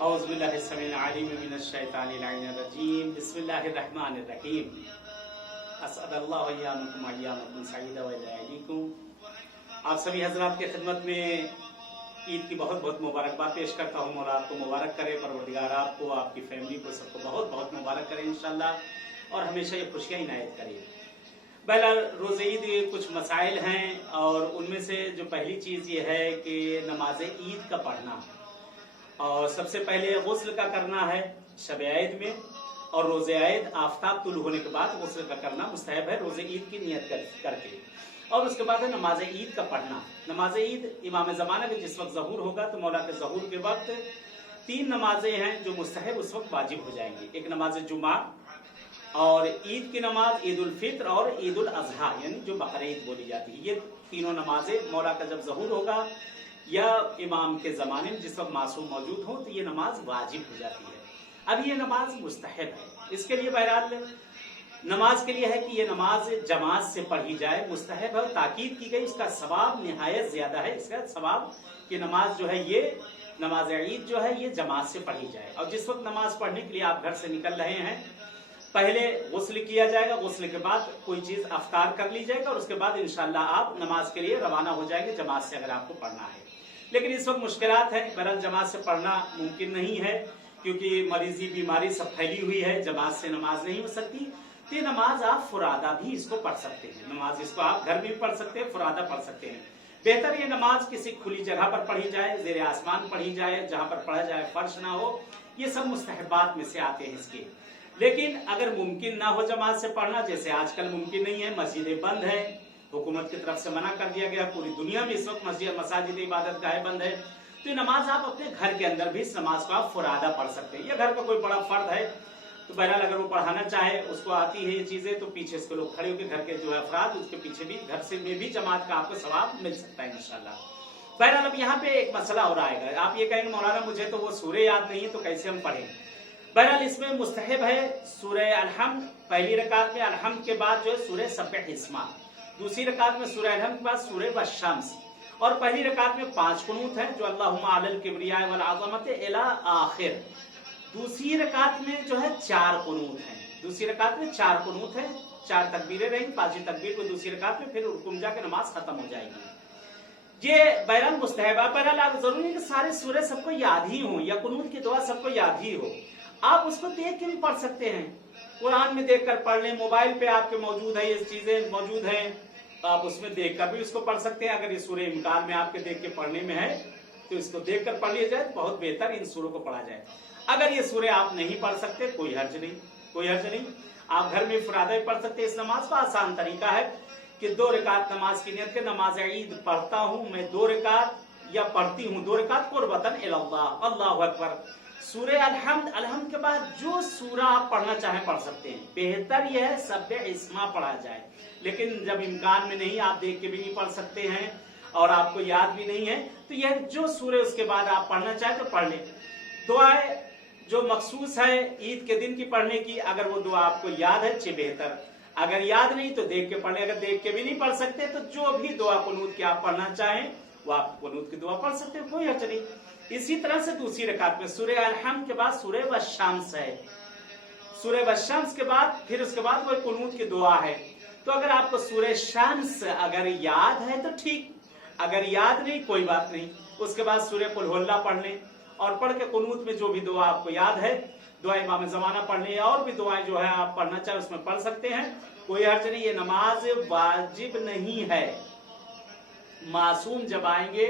औज़ु बिल्लाहि समीउल अलीम मिनश शैतानिर रजीम बिस्मिल्लाहिर्रहमानिर्रहीम असअदल्लाहु इय्याकुम अय्यामकुम सईदा व इलैकुम। आप सभी हजरात के खिदमत में ईद की बहुत बहुत मुबारकबाद पेश करता हूँ। मौला आपको मुबारक करे, परवरदिगार आपको, आपकी फैमिली को, सबको बहुत बहुत मुबारक करे इंशाअल्लाह, और हमेशा ये खुशियाँ इनायत करे। बहरहाल रोज़े ईद कुछ मसाइल हैं, और उनमें से जो पहली चीज़ ये है कि नमाज ईद का पढ़ना, और सबसे पहले गुस्ल का करना है शब ईद में, और रोज़े ईद आफताब तुलू होने के बाद गुस्ल का करना मुस्तहब है रोज़े ईद की नियत करके। और उसके बाद है नमाज ईद का पढ़ना। नमाज ईद इमाम ज़माना के जिस वक्त ज़हूर होगा तो मौला के ज़हूर के वक्त 3 नमाजें हैं जो मुस्तहब उस वक्त वाजिब हो जाएंगी। एक नमाज जुमा, और ईद की नमाज ईद उल फित्र और ईद उल अजहा यानी जो बकर ईद बोली जाती है। ये तीनों नमाजें मौला का जब ज़हूर होगा या इमाम के ज़माने में जिस वक्त मासूम मौजूद हो तो ये नमाज वाजिब हो जाती है। अब ये नमाज मुस्तहब है। इसके लिए बहरहाल नमाज के लिए है कि ये नमाज जमात से पढ़ी जाए, मुस्तहब है, ताकीद की गई, उसका सवाब निहायत ज्यादा है। इसका सवाब कि नमाज जो है ये नमाज ईद जो है ये जमात से पढ़ी जाए। और जिस वक्त नमाज पढ़ने के लिए आप घर से निकल रहे हैं, पहले गुस्ल किया जाएगा, गुस्ल के बाद कोई चीज अफ्तार कर ली जाएगा, और उसके बाद इंशाअल्लाह आप नमाज के लिए रवाना हो जाएंगे जमात से, अगर आपको पढ़ना है। लेकिन इस वक्त मुश्किलात है, बहरहाल जमात से पढ़ना मुमकिन नहीं है क्योंकि मरीजी बीमारी सब फैली हुई है, जमात से नमाज नहीं हो सकती। तो ये नमाज आप फुरादा भी इसको पढ़ सकते हैं। नमाज इसको आप घर भी पढ़ सकते हैं, फुरादा पढ़ सकते हैं। बेहतर ये नमाज किसी खुली जगह पर पढ़ी जाए, ज़ेरे आसमान पढ़ी जाए, जहां पर पढ़ा जाए फर्श ना हो। ये सब मुस्तहबात में से आते हैं इसके। लेकिन अगर मुमकिन ना हो जमात से पढ़ना, जैसे आजकल मुमकिन नहीं है, मस्जिदें बंद है, हुकूमत की तरफ से मना कर दिया गया, पूरी दुनिया में इस वक्त मसाजिद इबादत गाह बंद है, तो नमाज आप अपने घर के अंदर भी इस नमाज को आप फुरादा पढ़ सकते हैं। या घर का कोई बड़ा फर्द है तो बहरहाल अगर वो पढ़ाना चाहे, उसको आती है ये चीजें, तो पीछे इसके लोग खड़े होकर घर के जो है अफराद, उसके पीछे भी घर से में भी जमात का आपको सवाब मिल सकता है इंशाल्लाह। बहरहाल अब यहाँ पे एक मसला और आएगा। आप ये कहेंगे मौलाना मुझे तो वो सूरह याद नहीं है, तो कैसे हम पढ़ें? बहरहाल इसमें मुस्तहब है सूरह अलहम्द, पहली रकात में अलहम्द के बाद जो है सूरह सब्बिह इस्मा, दूसरी रकात में सूरह अलहम्द के बाद सूरह वश्शम्स, और पहली रकात में 5 कुनूत है जो अल्लाहुम्मा अलल किब्रिया वल अज़मत इला आखिर। दूसरी रकात में जो है 4 कुनूत है, दूसरी रकात में 4 कुनूत है, 4 तकबीरें रहेंगी, 5वीं तकबीर को दूसरी रकात में फिर रुकुम जाके नमाज खत्म हो जाएगी। ये बहरहाल मुस्तहब है। बहरहाल आप जरूरी है कि सारे सूरह सबको याद ही हो या कुनूत की दुआ सबको याद ही हो। आप उसको देख के भी पढ़ सकते हैं, कुरान में देख कर पढ़ लें, मोबाइल पे आपके मौजूद है, ये चीजें मौजूद हैं, आप उसमें देख कर भी उसको पढ़ सकते हैं। अगर ये सूरह इम्तिहान में आपके देख के पढ़ने में है तो इसको देख कर पढ़ लिया जाए तो बहुत बेहतर इन सूरों को पढ़ा जाए। अगर ये सूरह आप नहीं पढ़ सकते, कोई हर्ज नहीं, कोई हर्ज नहीं, आप घर में फुरादा भी पढ़ सकते हैं। इस नमाज का आसान तरीका है कि 2 रकात नमाज की नियत के नमाज ईद पढ़ता हूँ मैं, 2 रकात या पढ़ती हूँ 2 रकात कुर्बतन इल्लाह, अल्लाहु अकबर। सूरह अलहम्द, अलहम्द के बाद जो सूरा आप पढ़ना चाहें पढ़ सकते हैं। बेहतर यह है सब्बिह इस्मा पढ़ा जाए, लेकिन जब इम्कान में नहीं, आप देख के भी नहीं पढ़ सकते हैं और आपको याद भी नहीं है, तो यह जो सूरह उसके बाद आप पढ़ना चाहें तो पढ़ लें। दुआएं जो मखसूस है ईद के दिन की पढ़ने की, अगर वो दुआ आपको याद है चे बेहतर, अगर याद नहीं तो देख के पढ़ लें। अगर देख के भी नहीं पढ़ सकते तो जो भी दुआ कुनूत की आप पढ़ना चाहें वो आप कुनूत की दुआ पढ़ सकते हैं, कोई हर्ज नहीं। इसी तरह से दूसरी रकात में सूरह अलहम्द के बाद सूरह वश्शम्स है, सूरह वश्शम्स के बाद फिर उसके बाद कोई कुनूत की दुआ है। तो अगर आपको सूरह शम्स अगर याद है तो ठीक, अगर याद नहीं कोई बात नहीं, उसके बाद सूरह कुल हुवल्लाह पढ़ लें, और पढ़ के कुनूत में जो भी दुआ आपको याद है, दुआ इमाम ज़माना पढ़ लें, और भी दुआएं जो है आप पढ़ना चाहे उसमें पढ़ सकते हैं, कोई हर्ज नहीं। ये नमाज वाजिब नहीं है। मासूम जब आएंगे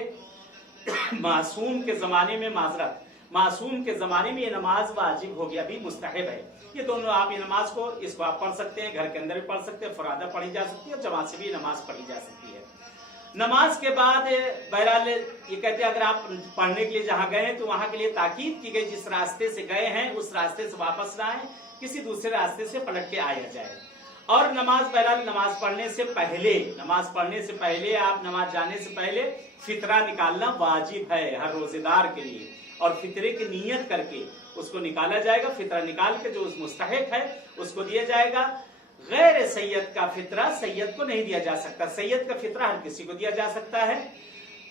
मासूम के जमाने में, माजरत, मासूम के जमाने में ये नमाज वाजिब हो गया, अभी मुस्तहब है। ये दोनों आप ये नमाज को इसको आप पढ़ सकते हैं, घर के अंदर भी पढ़ सकते हैं, फुरादा पढ़ी जा सकती है, और जमात से भी नमाज पढ़ी जा सकती है। नमाज के बाद बहरहाल ये कहते हैं अगर आप पढ़ने के लिए जहां गए हैं तो वहां के लिए ताकीद की गई, जिस रास्ते से गए हैं उस रास्ते से वापस ना आए, किसी दूसरे रास्ते से पलट के आया जाए। और नमाज बहरहाल नमाज पढ़ने से पहले आप नमाज जाने से पहले फितरा निकालना वाजिब है हर रोजेदार के लिए, और फितरे की नियत करके उसको निकाला जाएगा। फितरा निकाल के जो उस मुस्तहिक है उसको दिया जाएगा। गैर सैयद का फितरा सैयद को नहीं दिया जा सकता, सैयद का फितरा हर किसी को दिया जा सकता है।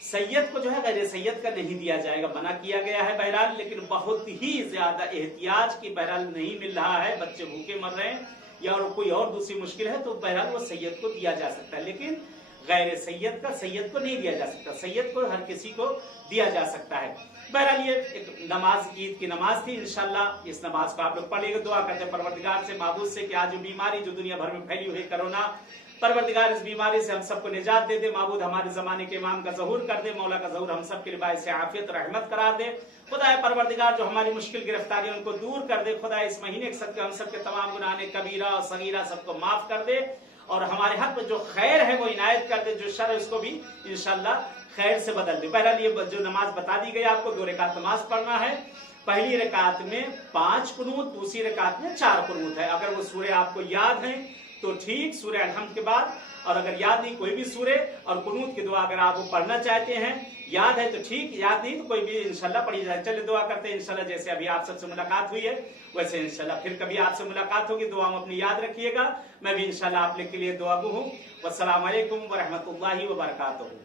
सैयद को जो है गैर सैयद का नहीं दिया जाएगा, मना किया गया है बहरहाल, लेकिन बहुत ही ज्यादा एहतियाज की बहरहाल नहीं मिल रहा है, बच्चे भूखे मर रहे हैं या और कोई और दूसरी मुश्किल है तो बहरहाल वो सैयद को दिया जा सकता है, लेकिन गैर सैयद का सैयद को नहीं दिया जा सकता। सैयद को हर किसी को दिया जा सकता है। बहरहाल ये एक नमाज, ईद की नमाज थी। इंशाल्लाह इस नमाज को आप लोग पढ़ेंगे। दुआ करते हैं परवरदिगार से, माबूद से कि आज जो बीमारी जो दुनिया भर में फैली हुई कोरोना, परवरदिगार इस बीमारी से हम सबको निजात दे दे। माबूद हमारे जमाने के इमाम का ज़हूर कर दे, मौला का ज़हूर हम सब के लिए से आफियत रहमत करा दे। खुदा है परवरदिगार जो हमारी मुश्किल गिरफ्तारी उनको दूर कर दे। खुदा इस महीने के सबके हम सबके तमाम गुनाह कबीरा और सगीरा सबको माफ कर दे और हमारे हक में जो खैर है वो इनायत कर दे, जो शर है उसको भी इंशाल्लाह खैर से बदल दे। बहरहाल ये जो नमाज बता दी गई आपको, 2 रकात नमाज पढ़ना है। पहली रकात में 5 कुनूत, दूसरी रकात में 4 कुनूत है। अगर वो सूरे आपको याद है तो ठीक, सूरे अलहम्द के बाद, और अगर याद नहीं कोई भी सूरे और कुनूत की दुआ अगर आप वो पढ़ना चाहते हैं, याद है तो ठीक, याद नहीं तो कोई भी इंशाल्लाह पढ़ी जाए। चलिए दुआ करते हैं इंशाल्लाह, जैसे अभी आप सबसे मुलाकात हुई है वैसे इंशाल्लाह फिर कभी आपसे मुलाकात होगी। दुआ में अपनी याद रखिएगा। मैं भी इंशाल्लाह आप लोग के लिए दुआ गो हूँ। वस्सलाम अलैकुम व रहमतुल्लाहि व बरकातुहू।